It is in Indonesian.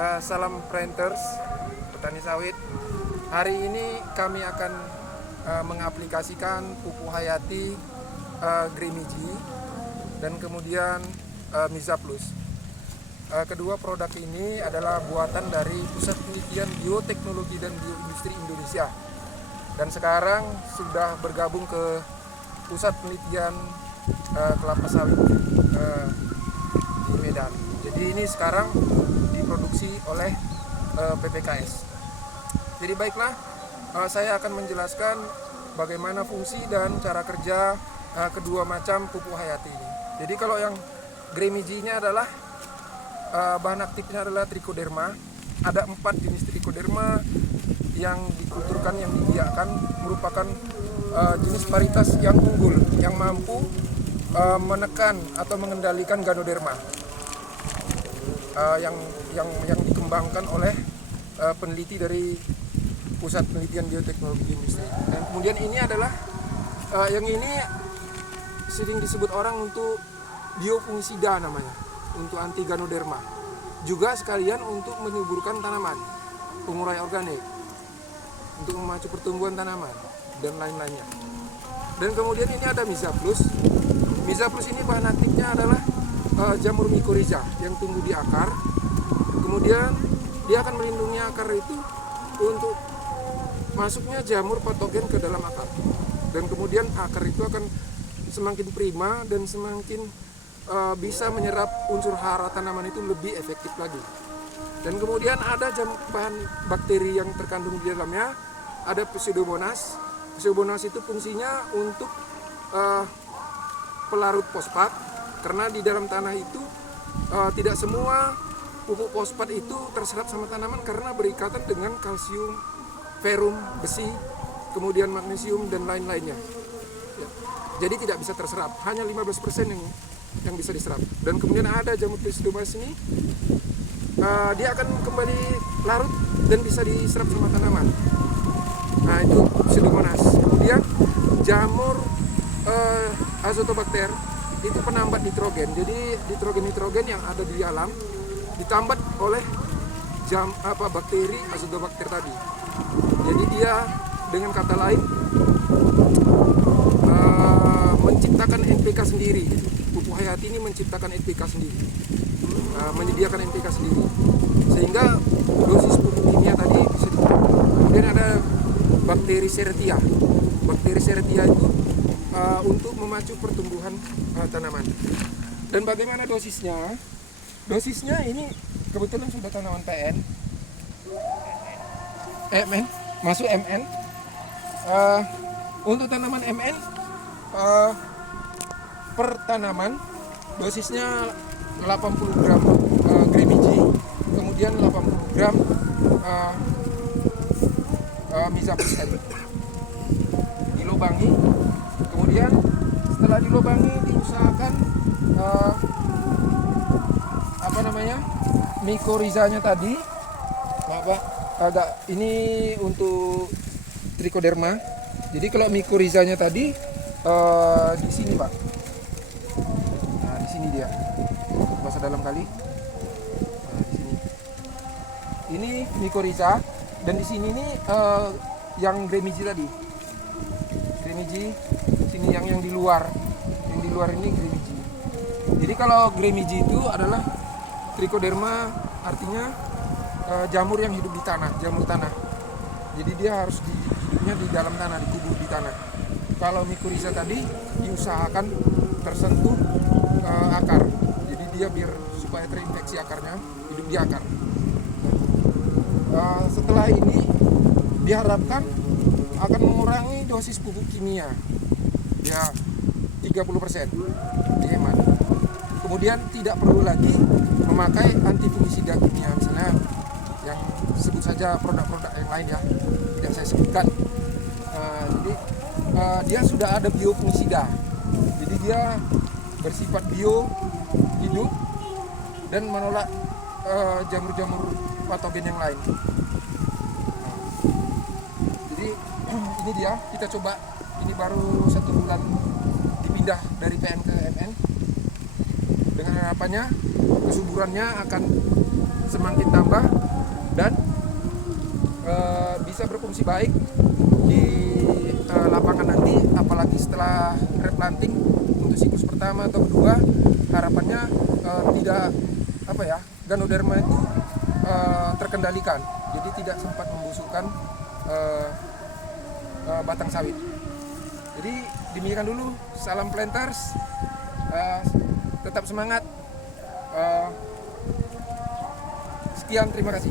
Salam Printers, petani sawit. Hari ini kami akan mengaplikasikan pupuk hayati Gremiji dan kemudian Miza Plus. Kedua produk ini adalah buatan dari Pusat Penelitian Bioteknologi dan Bioindustri Indonesia, dan sekarang sudah bergabung ke Pusat Penelitian Kelapa Sawit di Medan. Jadi ini sekarang diproduksi oleh PPKS. Jadi baiklah, saya akan menjelaskan bagaimana fungsi dan cara kerja kedua macam pupuk hayati ini. Jadi kalau yang Gremiji ini adalah bahan aktifnya adalah trichoderma. Ada 4 jenis trichoderma yang dikulturkan, yang dibiakkan, merupakan jenis varietas yang unggul, yang mampu menekan atau mengendalikan ganoderma yang dikembangkan oleh peneliti dari Pusat Penelitian Bioteknologi Industri. Dan kemudian ini adalah yang ini sering disebut orang untuk biofungisida namanya, untuk anti ganoderma. Juga sekalian untuk menyuburkan tanaman, pengurai organik, untuk memacu pertumbuhan tanaman dan lain-lainnya. Dan kemudian ini ada Miza Plus. Miza Plus ini bahan aktifnya adalah jamur mycorrhiza yang tumbuh di akar. Kemudian dia akan melindungi akar itu untuk masuknya jamur patogen ke dalam akar. Dan kemudian akar itu akan semakin prima dan semakin bisa menyerap unsur hara tanaman itu lebih efektif lagi. Dan kemudian ada bahan bakteri yang terkandung di dalamnya, ada Pseudomonas. Pseudomonas itu fungsinya untuk pelarut fosfat, karena di dalam tanah itu tidak semua pupuk fosfat itu terserap sama tanaman karena berikatan dengan kalsium, ferum, besi, kemudian magnesium dan lain-lainnya. Ya. Jadi tidak bisa terserap, hanya 15% yang bisa diserap. Dan kemudian ada jamur Pseudomonas ini, dia akan kembali larut dan bisa diserap sama tanaman. Nah itu Pseudomonas. Kemudian jamur Azotobacter itu penambat nitrogen. Jadi nitrogen yang ada di alam ditambat oleh bakteri Azotobacter tadi. Jadi dia dengan kata lain menciptakan NPK sendiri. Pupuk hayati ini menciptakan NPK sendiri, menyediakan NPK sendiri, sehingga dosis pupuk kimia tadi bisa ditekan. Kemudian ada bakteri Serratia. Bakteri Serratia itu untuk memacu pertumbuhan tanaman. Dan bagaimana dosisnya? Dosisnya ini kebetulan sudah tanaman PN, MN, masuk MN. Untuk tanaman MN per tanaman dosisnya 80 gram Gremiji, kemudian 80 gram Miza Plus tadi. Dilubangi, kemudian setelah dilubangi diusahakan mycorrhizanya tadi, agak ini untuk trichoderma. Jadi kalau mycorrhizanya tadi di sini Pak, nah di sini dia bahasa dalam kali, nah, di sini ini mycorrhiza, dan di sini nih yang Gremiji tadi, Gremiji sini yang di luar ini Gremiji. Jadi kalau Gremiji itu adalah trichoderma, artinya jamur yang hidup di tanah, jamur tanah. Jadi dia harus hidupnya di dalam tanah, dikubur di tanah. Kalau mycorrhiza tadi diusahakan tersentuh akar. Jadi dia biar supaya terinfeksi akarnya, hidup di akar. Setelah ini diharapkan akan mengurangi dosis pupuk kimia, ya 30% dihemat. Kemudian tidak perlu lagi memakai antifungisida kimia, misalnya yang sebut saja produk-produk yang lain ya, tidak saya sebutkan. Jadi dia sudah ada biofungisida, jadi dia bersifat bio, hidup, dan menolak jamur-jamur patogen yang lain. Jadi ini dia, kita coba, ini baru 1 bulan dipindah dari PN ke MN. Dengan harapannya kesuburannya akan semakin tambah dan bisa berfungsi baik di lapangan nanti, apalagi setelah replanting untuk siklus pertama atau kedua. Harapannya tidak Ganoderma itu terkendalikan, jadi tidak sempat membusukkan batang sawit. Jadi demikian dulu, salam planters, tetap semangat. Sekian, terima kasih.